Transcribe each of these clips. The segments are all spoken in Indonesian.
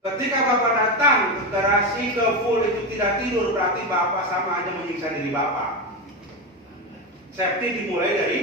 Ketika Bapak datang ke garasi ke full itu tidak tidur, berarti Bapak sama aja menyiksa diri Bapak. Safety dimulai dari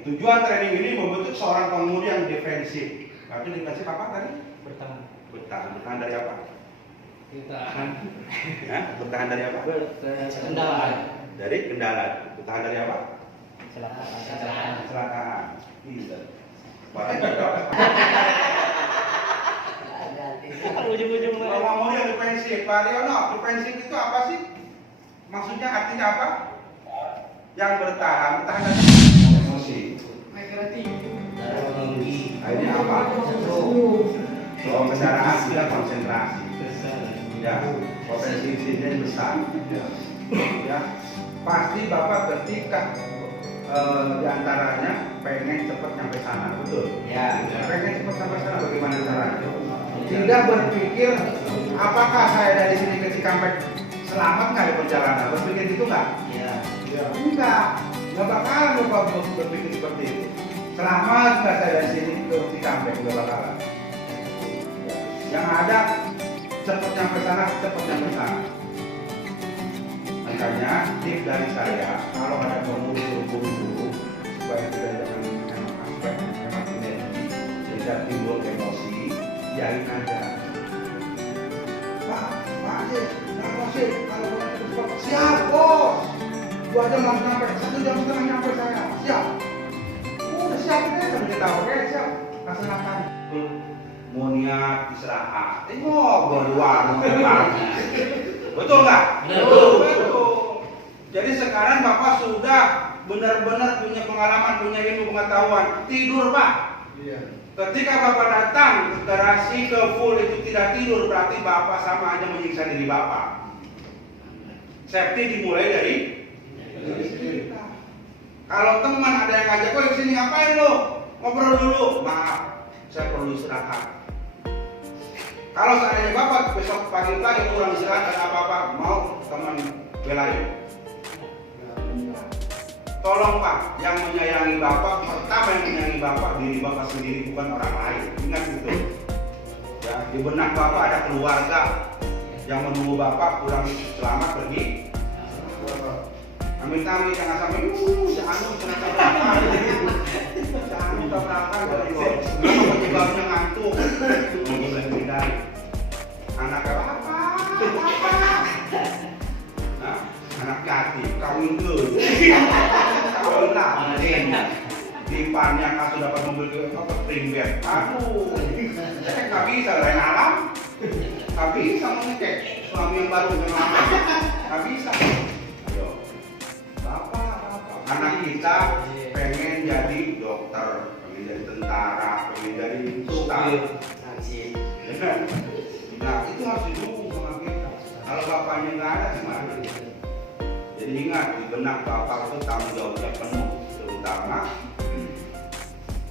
tujuan training ini membentuk seorang pengemudi yang defensif. Tapi defensif apa tadi? Bertahan. Bertahan. Bertahan dari apa? Bertahan. Bertahan dari apa? Kendaraan. Dari kendaraan. Bertahan dari apa? Kecelakaan. Kecelakaan. Bisa. Ujung-ujung Pengemudi yang defensif. Pak Riono, defensif itu apa sih? Maksudnya artinya apa? Yang bertahan. Bertahan dari emosi. Akhirnya apa? Kalau kendaraan tidak konsentrasi. Ya, potensi insiden besar. Ya, pasti Bapak ketika diantaranya pengen cepat sampai sana, betul? Ya. Pengen cepat sampai sana, bagaimana caranya? Tidak berpikir apakah saya dari sini ke Cikampek selamat nggak di perjalanan? Berpikir itu nggak? Iya. Nggak bakalan Bapak berpikir seperti itu. Selamat nggak saya dari sini ke Cikampek, nggak bakalan. Yang ada cepat sampai sana, cepat sampai sana. Makanya tip dari saya, kalau ada pengemudi buru-buru supaya tidak dengan hemat aspek, hemat energi, tidak timbul emosi, biarin aja. Pak Aziz, kalau cepat, siap bos. 2 jam langsung nyampe, 1 jam setengah nyampe saya, siap. Udah siap kita sampai tahu, oke siap. Laksanakan. Mau niat istirahat, ngobrol di warung pagi. Betul nggak? Betul. Jadi sekarang Bapak sudah benar-benar punya pengalaman, punya ilmu pengetahuan. Tidur Pak. Iya. Ketika Bapak datang ke garasi ke full itu tidak tidur, berarti Bapak sama aja menyiksa diri Bapak. Safety dimulai dari kita. Kalau teman ada yang ngajak, kok sini ngapain lo? Ngobrol dulu. Maaf, saya perlu istirahat. Kalau seandainya Bapak besok pagi-pagi kurang istirahat dan apa-apa, mau teman belain. Tolong Pak, yang menyayangi Bapak, pertama yang menyayangi Bapak, diri Bapak sendiri, bukan orang lain. Ingat itu. Ya, di benak Bapak ada keluarga yang menunggu Bapak pulang selamat pergi. Amit-amit jangan sampai jangan tabrakan dari bos. Penyebabnya ngantuk. Mulai menghindari. Anak apa? Nah, anak yatim, kawin dulu. Kawin lah. Dipannya kasus dapat mobil apa primbet. Aduh, saya nggak bisa lain alam. Nggak bisa mengecek suami yang baru memang nggak bisa. Ayo, bapak. Anak kita pengen jadi dokter, pengen jadi tentara, pengen jadi ustaz. Nah, itu harus didukung sama kita. Kalau bapaknya nggak ada gimana? Jadi ingat, di benak bapak itu tanggung jawabnya penuh, terutama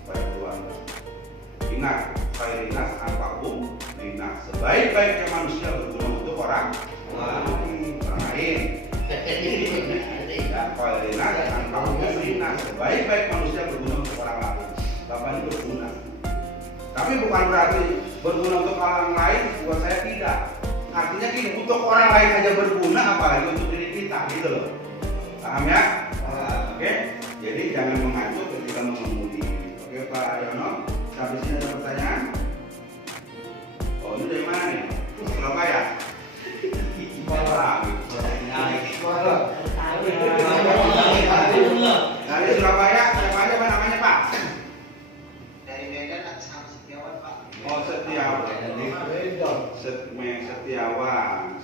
pada keluarga. Ingat, khairinnas anfa'uhum linnas. Sebaik-baiknya manusia berguna untuk orang lain. Ya, khairinnas anfa'uhum linnas. Sebaik-baik manusia berguna untuk orang lain. Bapak ini berguna. Tapi bukan berarti berguna untuk orang lain, buat saya tidak. Artinya gini, untuk orang lain aja berguna, apalagi untuk diri kita, gitu loh. Paham ya? Oke. Jadi jangan mengacu ketika mengemudi. Oke Pak Yono, sampai sini ada pertanyaan? Oh ini dari mana nih? Surabaya. Dari Surabaya, siapa aja Pak namanya Pak? Dari Medan atas nama Setiawan Pak. Oh Setiawan. Setiawan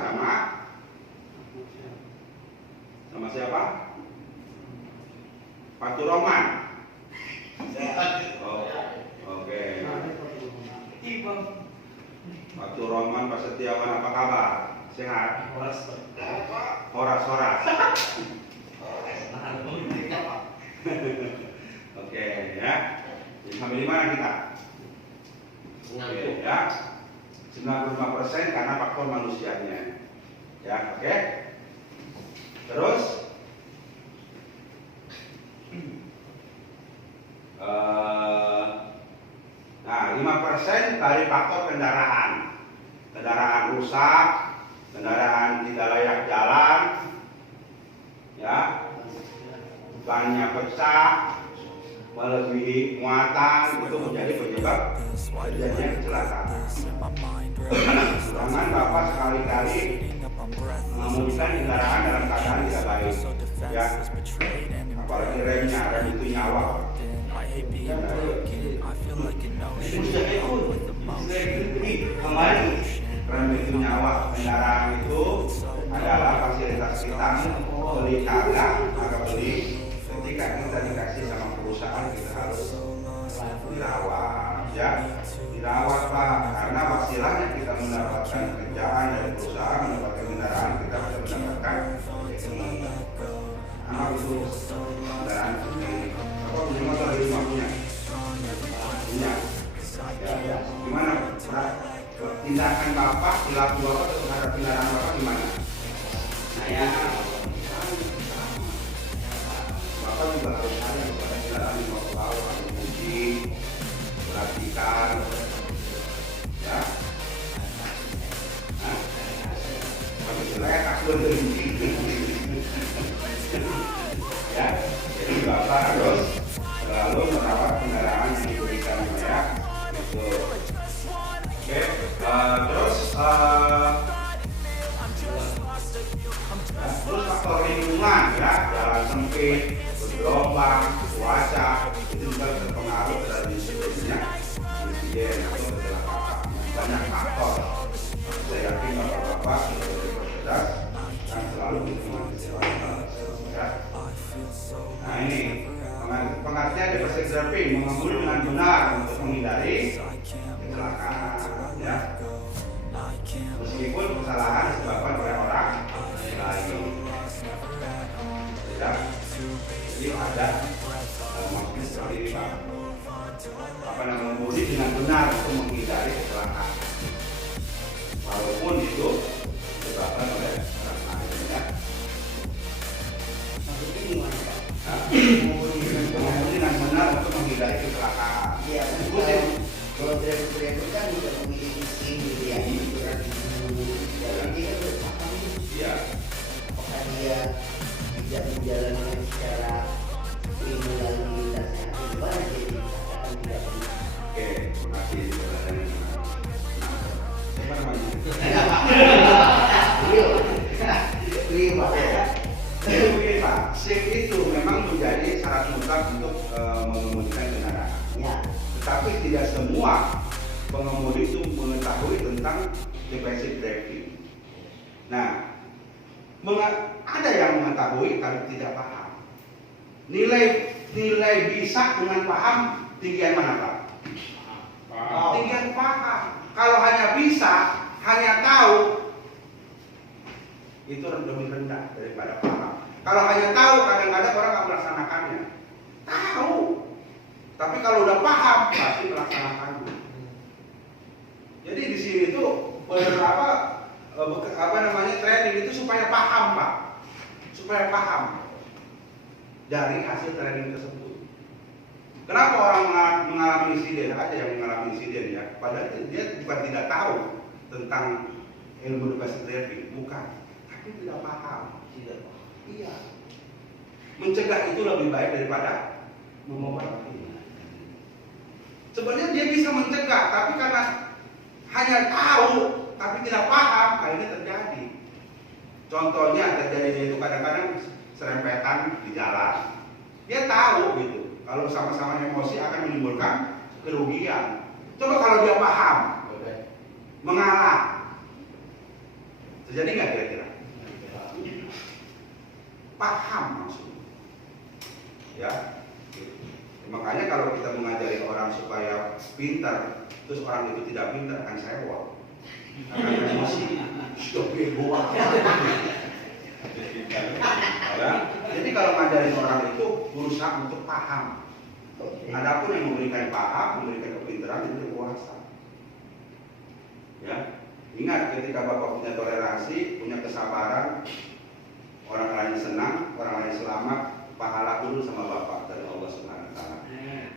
sama siapa? Fatur Roman. Oh, oke. Fatur Roman, Pak Setiawan apa kabar? Sehat? Horas. Oke ya. Jadi sampai di mana kita? Oke ya. 95% karena faktor manusianya. Ya, oke. Terus nah 5% dari faktor kendaraan rusak, kendaraan tidak layak jalan, ya, bannya pecah, melebihi muatan, itu menjadi penyebab terjadinya kecelakaan. Jangan Bapak sekali-kali mengemudikan kendaraan dalam keadaan tidak baik, ya, apalagi rem itu nyawa. Rem itu nyawa. Kendaraan itu adalah fasilitas kita, beli karya atau beli ketika kita dikasih sama perusahaan, kita harus dirawat, ya, dirawat Pak, karena wasilahnya kita mendapatkan kerjaan dari perusahaan, mendapatkan kendaraan, kita bisa mendapatkan ekonomi. Anak itu kendaraan ini, apa punya motor di rumah punya, ya. Gimana tindakan Bapak, perilaku Bapak terhadap kendaraan Bapak gimana? Saya Bapak juga harus ada kepada kendaraan yang mau tahu, harus uji, perhatikan, ya. Tapi jelek aku berhenti. Ya, jadi Bapak harus selalu merawat kendaraan yang diberikan saya. Itu. Oke, terus faktor lingkungan, ya, jalan sempit, bergelombang, cuaca, itu juga berpengaruh terhadap insiden atau kecelakaan. Banyak faktor. Saya yakin Bapak-bapak sudah bercerdas dan selalu berhubungan. Nah ini pengertian di basic driving, mengemudi dengan benar untuk menghindari kecelakaan, ya. Meskipun kesalahan disebabkan oleh orang lain, tidak. Jadi ada maksudnya seperti ini Pak. Apa namanya, mengemudi dengan benar untuk menghindari kecelakaan, walaupun itu disebabkan oleh orang lain, ya. Mengemudi dengan benar untuk menghindari kecelakaan. Iya, kalau driver kan juga memiliki SIM gitu ya, jadi dia kan berpaham. Iya. Apakah dia tidak menjalankan secara ilmu lalu lintasnya atau gimana, jadi akan tidak benar. Oke, terima kasih pertanyaannya. Siapa namanya? Beliau Pak. Jadi begini Pak, SIM itu memang menjadi syarat mutlak untuk mengemudikan kendaraan. Ya. Tetapi tidak semua pengemudi itu mengetahui tentang defensive driving. Nah, ada yang mengetahui tapi tidak paham. Nilai bisa dengan paham tinggian mana Pak? Tinggian paham. Kalau hanya bisa, hanya tahu, itu lebih rendah daripada paham. Kalau hanya tahu, kadang-kadang orang nggak melaksanakannya. Tahu, tapi kalau udah paham pasti melaksanakannya. Jadi di sini tuh training itu supaya paham Pak, supaya paham dari hasil training tersebut. Kenapa orang mengalami insiden? Ada yang mengalami insiden ya, padahal dia bukan tidak tahu tentang ilmu edukasi terapi, bukan, tapi tidak paham. Tidak. Iya. Mencegah itu lebih baik daripada mengobati. Sebenarnya dia bisa mencegah, tapi karena hanya tahu tapi tidak paham, akhirnya terjadi. Contohnya terjadinya itu kadang-kadang serempetan di jalan. Dia tahu gitu, kalau sama-sama emosi akan menimbulkan kerugian. Coba kalau dia paham, mengalah, terjadi nggak kira-kira? Paham maksudnya, ya. Makanya kalau kita mengajari orang supaya pintar, terus orang itu tidak pintar akan sewot, akan emosi, sudah bego. Ya. Jadi kalau ngajarin orang itu berusaha untuk paham. Adapun yang memberikan paham, memberikan kepintaran itu dewasa. Ya, ingat ketika Bapak punya toleransi, punya kesabaran, orang lain senang, orang lain selamat, pahala dulu sama Bapak dari Allah Subhanahu wa taala.